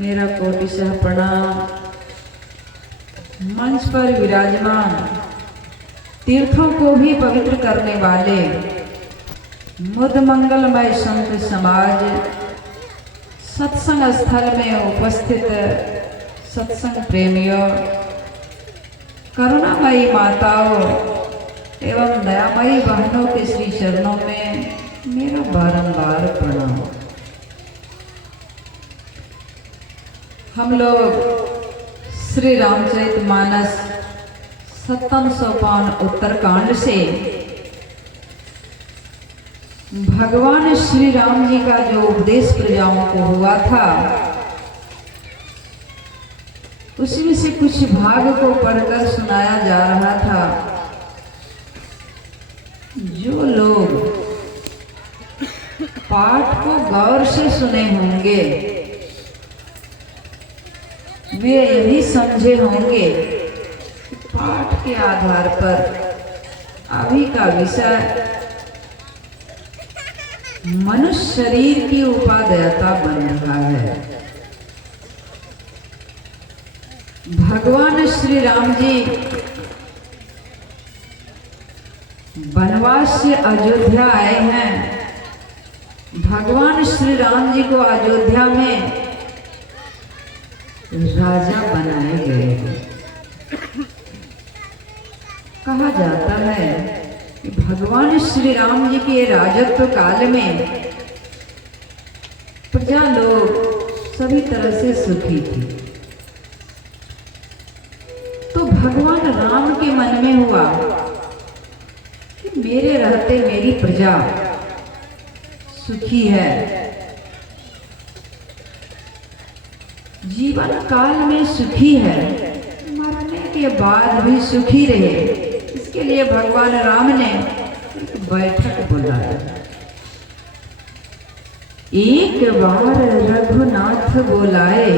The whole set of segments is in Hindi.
मेरा कोटिशः प्रणाम। मंच पर विराजमान तीर्थों को भी पवित्र करने वाले मुद मंगलमय संत समाज, सत्संग स्थल में उपस्थित सत्संग प्रेमियों, करुणामयी माताओं एवं दयामयी बहनों के श्री चरणों में मेरा बारंबार प्रणाम। हम लोग श्री रामचरितमानस 57 सोपान उत्तरकांड से भगवान श्री राम जी का जो उपदेश प्रजाओं को हुआ था, उसमें से कुछ भाग को पढ़कर सुनाया जा रहा था। जो लोग पाठ को गौर से सुने होंगे वे यही समझे होंगे कि पाठ के आधार पर अभी का विषय मनुष्य शरीर की उपादेयता बन रहा है। भगवान श्री राम जी वनवास से अयोध्या आए हैं। भगवान श्री राम जी को अयोध्या में राजा बनाए गए हैं। कहा जाता है कि भगवान श्री राम जी के राजत्व काल में प्रजा लोग सभी तरह से सुखी थी। तो भगवान राम के मन में हुआ कि मेरे रहते मेरी प्रजा सुखी है, जीवन काल में सुखी है, मरने के बाद भी सुखी रहे। इसके लिए भगवान राम ने एक बैठक बुलाया। एक बार रघुनाथ बुलाए,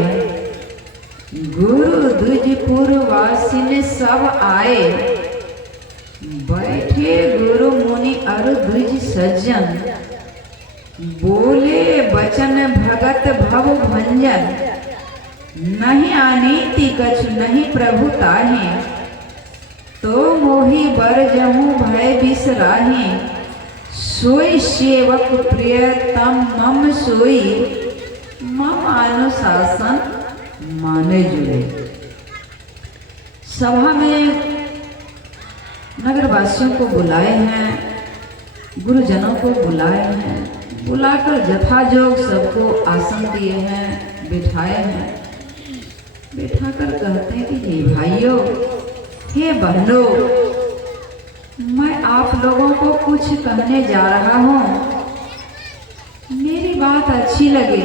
गुरु द्विजपुर वासिन सब आए। बैठे गुरु मुनि अरु द्विज सज्जन, बोले बचन भगत भव भंजन। नहीं अनीति कछु नहीं प्रभु ताहि, तो मोहि बर जहूँ भय बिसराहि। सोई सेवक प्रियतम मम सोई, मम अनुशासन माने जुड़े। सभा में नगरवासियों को बुलाए हैं, गुरुजनों को बुलाए हैं, बुलाकर यथायोग सबको आसन दिए हैं, बिठाए हैं। बिठाकर कहते हैं कि हे भाइयों, हे बहनों, मैं आप लोगों को कुछ कहने जा रहा हूँ। मेरी बात अच्छी लगे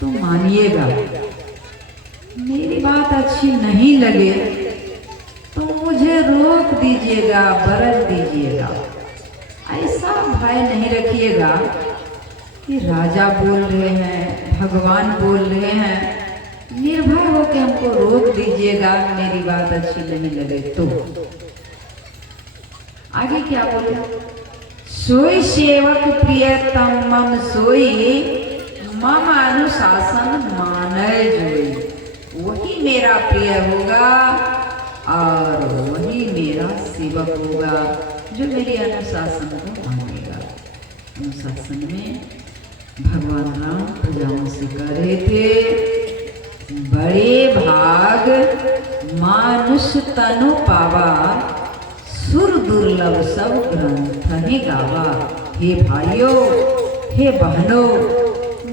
तो मानिएगा, मेरी बात अच्छी नहीं लगे तो मुझे रोक दीजिएगा, बरस दीजिएगा। ऐसा भय नहीं रखिएगा कि राजा बोल रहे हैं, भगवान बोल रहे हैं, निर्भय हो के हमको रोक दीजिएगा मेरी बात अच्छी नहीं लगे तो। आगे क्या बोले? सोई सेवक प्रियतम मम सोई, मम अनुशासन माने जोई। वही मेरा प्रिय होगा और वही मेरा सेवक होगा जो मेरे अनुशासन को मानेगा। अनुशासन में भगवान राम प्रजाओं से कह रहे थे, बड़े भाग मानुष तनु पावा, सुर दुर्लभ सब ग्रंथ ही गावा। हे भाइयों, हे बहनों,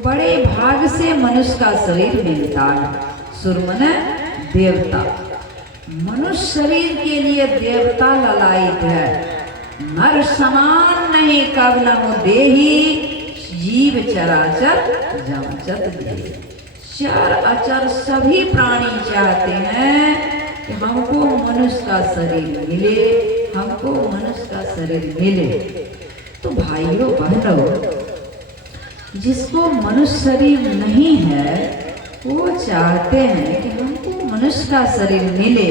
बड़े भाग से मनुष्य का शरीर मिलता है। सुर माने देवता। मनुष्य शरीर के लिए देवता ललायित है। नर समान नहीं कवलम देहि, जीव चराचर जांचत देहि। चर अचर सभी प्राणी चाहते हैं कि हमको मनुष्य का शरीर मिले, हमको मनुष्य का शरीर मिले। तो भाइयों बहनों, जिसको मनुष्य शरीर नहीं है वो चाहते हैं कि हमको मनुष्य का शरीर मिले,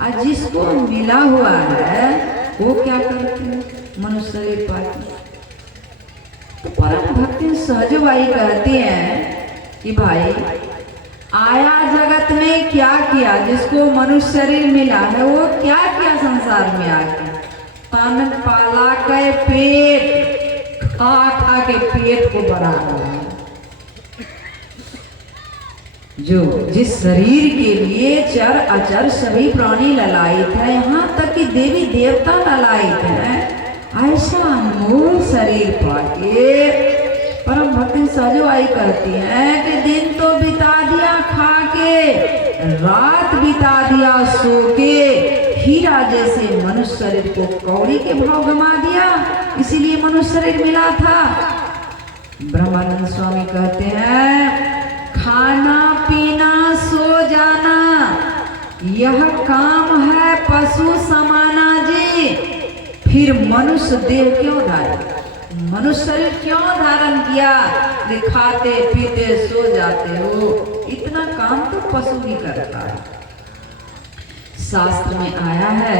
और जिसको मिला हुआ है वो क्या करते हैं? मनुष्य शरीर पाते। तो परम भक्ति सहजबाई कहती हैं कि भाई आया जगत में क्या किया, जिसको मनुष्य शरीर मिला है वो क्या किया संसार में आके, तन पाला के पेट खा खा के पेट को बढ़ा रहा है। जो जिस शरीर के लिए चर अचर सभी प्राणी ललायित है, यहाँ तक कि देवी देवता ललायित है, ऐसा अनमोल शरीर पाके परम भक्ति सजो आई करती है कि दिन तो बिता दिया खा के, रात बिता दिया सो के, हीरा जैसे मनुष्य शरीर को कौड़ी के भाव गमा दिया, इसीलिए मनुष्य शरीर मिला था। ब्रह्मानंद स्वामी कहते हैं खाना पीना सो जाना यह काम है पशु समाना जी, फिर मनुष्य देह क्यों धारण, मनुष्य शरीर क्यों धारण किया, कि खाते पीते सो जाते हो, इतना काम तो पशु भी करता है। शास्त्र में आया है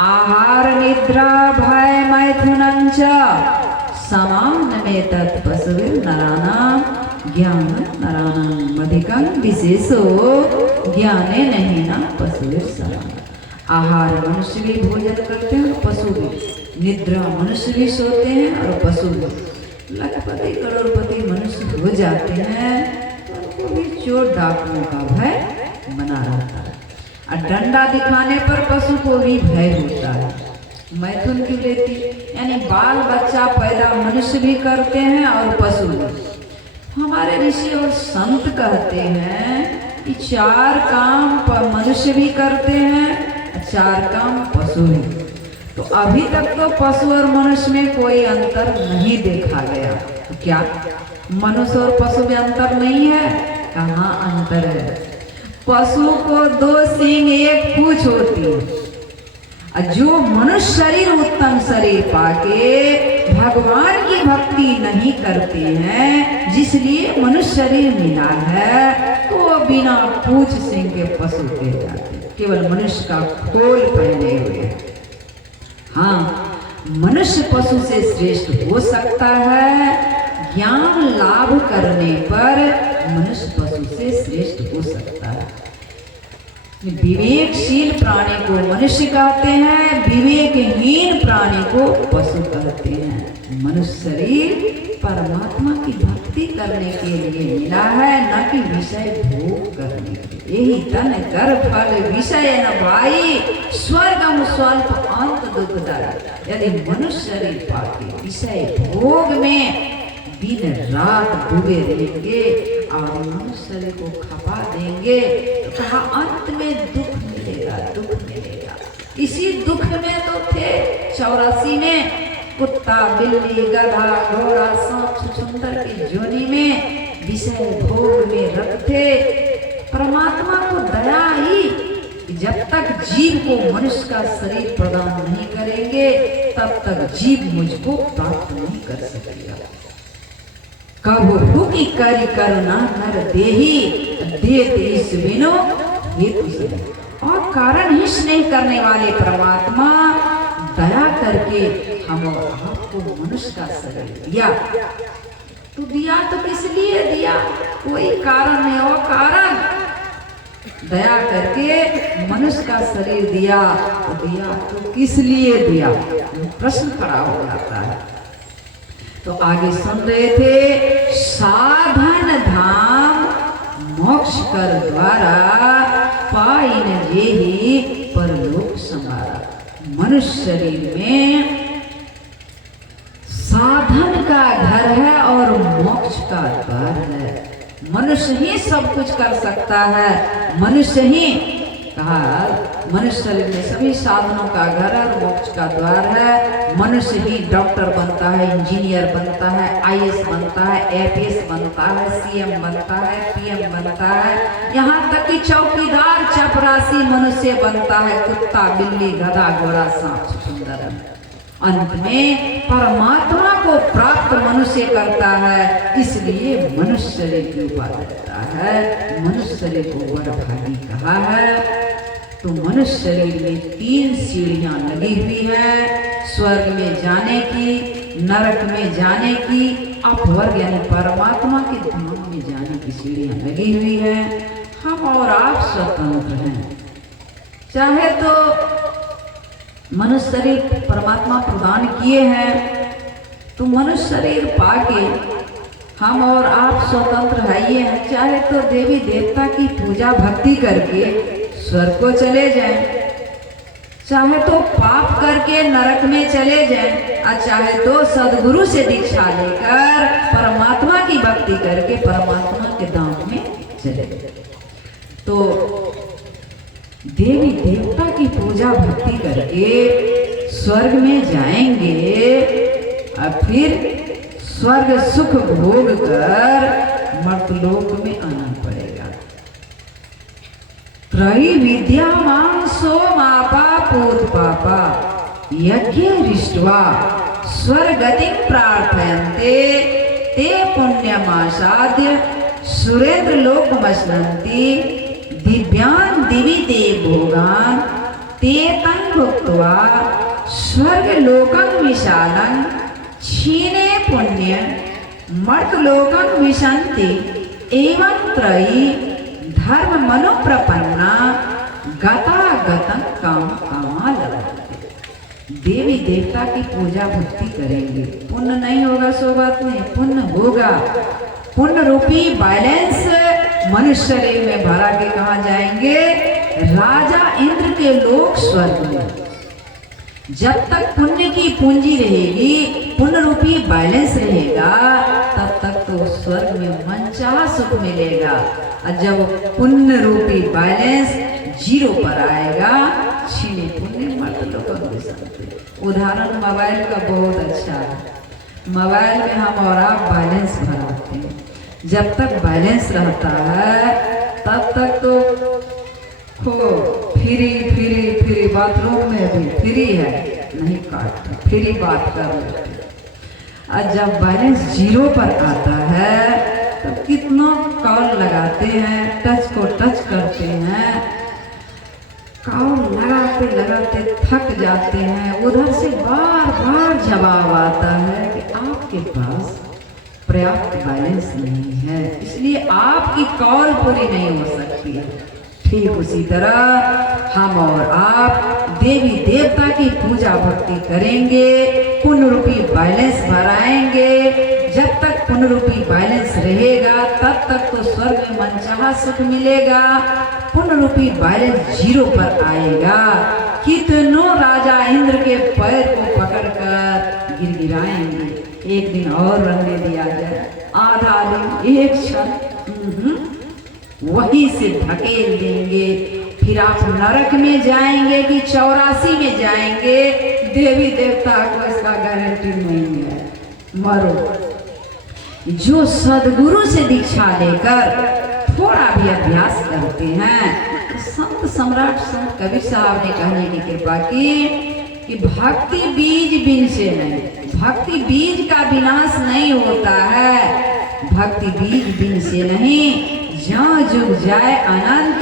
आहार निद्रा भय मैथुनंच समाम में तत्पशुभिर नराणाम ज्ञान नराणाम अधिकं विशेषो ज्ञाने नहीं ना पशुभिर समान। आहार मनुष्य भी भोजन करते हैं और पशु भी, निद्रा मनुष्य भी सोते हैं और पशु भी। लखपति करोड़पति मनुष्य हो जाते हैं तो उनको भी चोर डाकुओं का भय बना रहता है, और डंडा दिखाने पर पशु को भी भय होता है। मैथुन की लेती यानी बाल बच्चा पैदा मनुष्य भी करते हैं और पशु भी। हमारे ऋषि और संत कहते हैं कि 4 काम मनुष्य भी करते हैं, 4 काम पशु भी। तो अभी तक तो पशु और मनुष्य में कोई अंतर नहीं देखा गया। तो क्या मनुष्य और पशु में अंतर नहीं है? कहाँ अंतर है। पशु को 2 सींग 1 पूंछ होती है, जो मनुष्य शरीर उत्तम शरीर पाके भगवान की भक्ति नहीं करते हैं, जिसलिए मनुष्य शरीर मिला है, तो वो बिना पूंछ सिंह के पशु के जाते, केवल मनुष्य का खोल पहने हुए। हाँ, मनुष्य पशु से श्रेष्ठ हो सकता है, ज्ञान लाभ करने पर मनुष्य पशु से श्रेष्ठ हो सकता है। विवेकशील प्राणी को मनुष्य कहते हैं, विवेकहीन प्राणी को पशु कहते हैं। मनुष्य शरीर परमात्मा की भक्ति करने के लिए मिला है, न कि विषय भोग करने के लिए। यही तन कर फल विषय न भाई, स्वर्गम स्वल्प अंत दुखदायी। यदि मनुष्य शरीर पाके विषय भोग में दिन रात डूबे रहेंगे और मनुष्य शरीर को खपा देंगे, तो कहा अंत में दुख मिलेगा, दुख मिलेगा। इसी दुख में तो थे 84 में कुत्ता बिल्ली गधा घोड़ा सांप छुछुंदर की जोनी में विषय भोग में रखते। परमात्मा को दया आई कि जब तक जीव को मनुष्य का शरीर प्रदान नहीं करेंगे, तब तक जीव मुझको प्राप्त नहीं कर सकेगा। कबहु की करी करुणा कर देही, देत ईश बिनो हेतु सदा। और कारण ही स्नेह करने वाले परमात्मा दया करके हम और आपको मनुष्य का शरीर दिया। तो दिया तो किस लिए दिया? कोई कारण नहीं, और कारण दया करके मनुष्य का शरीर दिया। तो दिया तो किस लिए दिया? प्रश्न खड़ा हो जाता है। तो आगे सुन रहे थे, साधन धाम मोक्ष कर द्वारा पाइन जेहि परलोक समारा। मनुष्य शरीर में साधन का घर है और मोक्ष का द्वार है। मनुष्य ही सब कुछ कर सकता है। मनुष्य ही कहा, मनुष्य शरीर में सभी साधनों का घर और मोक्ष का द्वार है। मनुष्य ही डॉक्टर बनता है, इंजीनियर बनता है, IAS बनता है, APS बनता है, CM बनता है, PM बनता है, यहाँ तक कि चौकीदार चपरासी मनुष्य बनता है। कुत्ता बिल्ली गधा घोड़ा सांप छुछुंदर। अंत में परमात्मा को प्राप्त मनुष्य करता है, इसलिए मनुष्य शरीर की उपाधि देता है। मनुष्य शरीर को वरभागी कहा है। तो मनुष्य शरीर में 3 सीढ़ियां लगी हुई है, स्वर्ग में जाने की, नरक में जाने की अपवर्ग यानी परमात्मा के धाम में जाने की सीढ़ियां लगी हुई है। हम और आप स्वतंत्र हैं। चाहे तो मनुष्य शरीर परमात्मा प्रदान किए हैं, तो मनुष्य शरीर पाके हम और आप स्वतंत्र है ये हैं। चाहे तो देवी देवता की पूजा भक्ति करके स्वर्ग को चले जाएं, चाहे तो पाप करके नरक में चले जाएं, और चाहे तो सदगुरु से दीक्षा लेकर परमात्मा की भक्ति करके परमात्मा के धाम में चले जाएं। तो देवी देवता की पूजा भक्ति करके स्वर्ग में जाएंगे और फिर स्वर्ग सुख भोग कर मर्तलोक में आना पड़ेगा। त्रयी विद्यावान सो मापा पूत पापा यज्ञ रिष्ट्वा स्वर्गतिं प्रार्थयन्ते ते पुण्यमासाद्य सुरेंद्र लोकमश्नन्ति दिव्यान दिवि ते भोगान ते तं भुक्त्वा स्वर्ग लोकं विशालं क्षीणे पुण्य मर्तलोकं विशन्ति एवं त्रयी धर्म मनुप्रपन्ना गता गतं काम कामा लभन्ते। देवी देवता की पूजा भक्ति करेंगे, पुण्य नहीं होगा सो बात नहीं, पुण्य होगा। पुण्य रूपी बैलेंस मनुष्य शरीर में भरा के कहाँ जाएंगे? राजा इंद्र के लोक स्वर्ग में। जब तक पुण्य की पूंजी रहेगी, पुण्य रूपी बैलेंस रहेगा, तब तक तो स्वर्ग में मनचाहा सुख मिलेगा। और जब पुण्य रूपी बैलेंस जीरो पर आएगा, छीने पुण्य मर्तलोकं विशन्ति। उदाहरण मोबाइल का बहुत अच्छा है। मोबाइल में हम और आप बैलेंस भराते हैं। जब तक बैलेंस रहता है तब तक तो फ्री बाथरूम में भी फ्री है, नहीं काटते, फ्री बात कर लेते। और जब बैलेंस जीरो पर आता है तो कितना कॉल लगाते हैं, टच को टच करते हैं, कॉल लगाते लगाते थक जाते हैं। उधर से बार बार जवाब आता है कि आपके पास पर्याप्त बैलेंस नहीं है, इसलिए आपकी कॉल पूरी नहीं हो सकती है। ठीक उसी तरह हम और आप देवी देवता की पूजा भक्ति करेंगे, पुण्य रूपी बैलेंस भराएंगे। जब तक पुण्य रूपी बैलेंस रहेगा तब तक तो स्वर्ग में मनचाहा सुख मिलेगा। पुण्य रूपी बैलेंस जीरो पर आएगा, कितनों राजा इंद्र के पैर को पकड़कर गिरगिराएंगे। एक दिन और रहने दिया जाए, आधा दिन, एक क्षण वहीं से धकेल देंगे। फिर आप नरक में जाएंगे कि 84 में जाएंगे, देवी देवता को इसका गारंटी नहीं है। मरो। जो सदगुरु से दीक्षा लेकर थोड़ा भी अभ्यास करते हैं, तो संत सम्राट संत कबीर साहब ने कहने की कृपा की कि भक्ति बीज बिन से नहीं, भक्ति बीज का विनाश नहीं होता है। भक्ति बीज बिन से नहीं, जहाँ जुग जाए अनंत,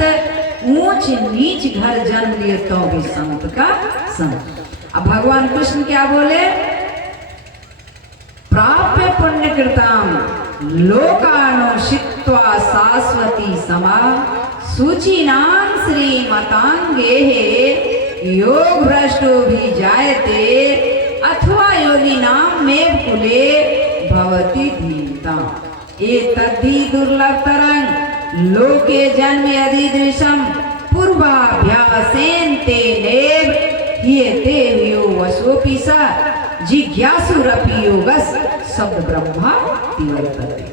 ऊंच नीच घर जन्म लिए तो भी संत का संत। अब भगवान कृष्ण क्या बोले? प्राप्य पुण्य कृतम लोकानुषित्वा शाश्वती समा सुचिनां श्रीमतांगे योग भ्रष्टो भी जायते अथवा योगी नाम में कुले भवती धीमता। एतद्धि दुर्लभतरं लोके जन्म यदीदृशं पूर्वाभ्यासेन तेनेव ह्येते यो वसोऽपि स जिज्ञासुरपि योगस् शब्द ब्रह्मा तिवर्तते।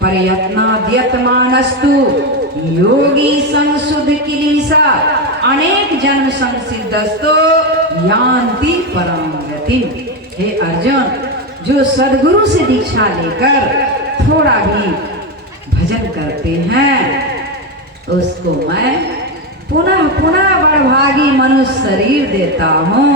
प्रयत्नाद्यतमानस्तु योगी संशुद्ध किलीसा अनेक जन्म संसिद्धस्तो यान्ति परम गतिम्। हे अर्जुन, जो सदगुरु से दीक्षा लेकर थोड़ा भी भजन करते हैं, उसको मैं पुनः पुनः बड़भागी मनुष्य शरीर देता हूँ।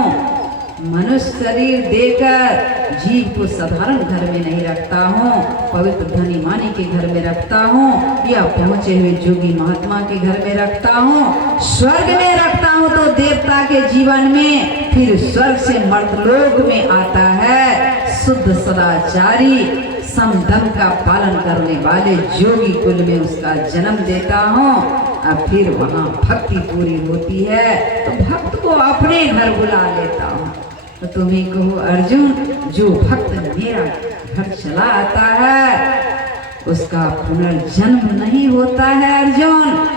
मनुष्य शरीर देकर जीव को साधारण घर में नहीं रखता हूँ, पवित्र धनी मानी के घर में रखता हूँ, या पहुँचे हुए जोगी महात्मा के घर में रखता हूँ, स्वर्ग में रखता हूँ तो देवता के जीवन में, फिर स्वर्ग से मर्तलोक में आता है शुद्ध सदाचारी समधम का पालन करने वाले जोगी कुल में उसका जन्म देता हूँ। अब फिर वहाँ भक्ति पूरी होती है तो भक्त को अपने घर बुला लेता हूँ। तो तुम्हें कहो अर्जुन, जो भक्त मेरा घर चला आता है उसका पुनर्जन्म नहीं होता है अर्जुन।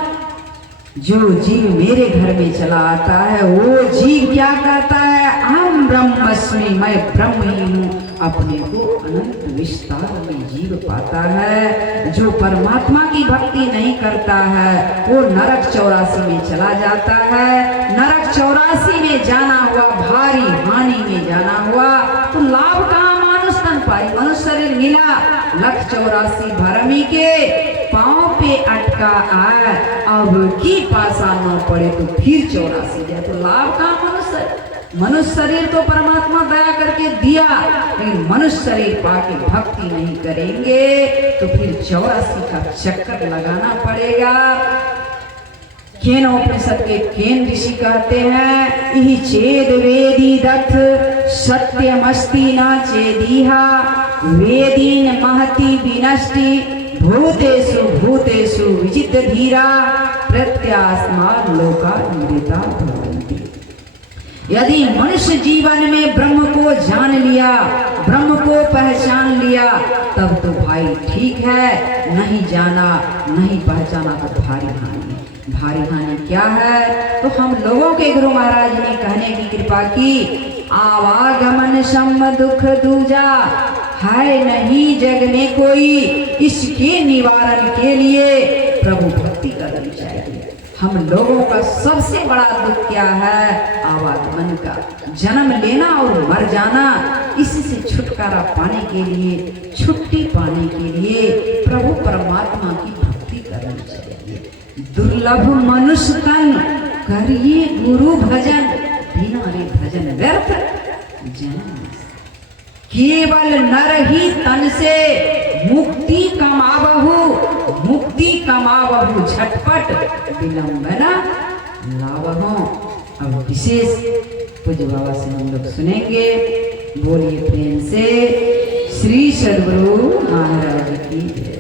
जो जीव मेरे घर में चला आता है वो जीव क्या करता है, अहम ब्रह्मस्मि, मैं ब्रह्म ही हूँ, अपने को अनंत विस्तार में जीव पाता है। जो परमात्मा की भक्ति नहीं करता है वो नरक 84 में चला जाता है। नरक 84 में जाना हुआ, भारी हानि में जाना हुआ, तो लाभ कहाँ मानुष तन पाई, मनुष्य शरीर मिला, 184 भरमी के पाँव पे अटका आए, अब की पासा न पड़े तो फिर 84 जाए, तो लाभ कहाँ मनुष्य। मनुष्य शरीर तो परमात्मा दया करके दिया, लेकिन मनुष्य शरीर पाके भक्ति नहीं करेंगे तो फिर 84 का चक्कर लगाना पड़ेगा। केनोपनिषद के केन ऋषि कहते हैं, इहि चेद वेदी दत्थ सत्यमस्ति न चेदीहा वेदीन महति विनष्टि भूतेषु भूतेषु विजित धीरा प्रत्यास्मात् लोका निवृत्ता भवन्ति। यदि मनुष्य जीवन में ब्रह्म को जान लिया, ब्रह्म को पहचान लिया, तब तो भाई ठीक है, नहीं जाना नहीं पहचाना तो भारी हानि। भारी हानि क्या है, तो हम लोगों के गुरु महाराज ने कहने की कृपा की, आवागमन सम दुख दूजा, है नहीं जग में कोई, इसके निवारण के लिए प्रभु भक्ति करनी चाहिए। हम लोगों का सबसे बड़ा दुख क्या है, आवागमन का, जन्म लेना और मर जाना। इसी से छुटकारा पाने के लिए, छुट्टी पाने के लिए प्रभु परमात्मा की भक्ति करनी चाहिए। दुर्लभ मनुष्य तन करिए गुरु भजन, बिना रे भजन व्यर्थ जन्म। केवल नर ही तन से मुक्ति कमावहु, मुक्ति कमावहु झटपट, विलंबना लावहु। अब विशेष पूज्य बाबा से हम लोग सुनेंगे। बोलिए प्रेम से श्री सद्गुरु महाराज की जय।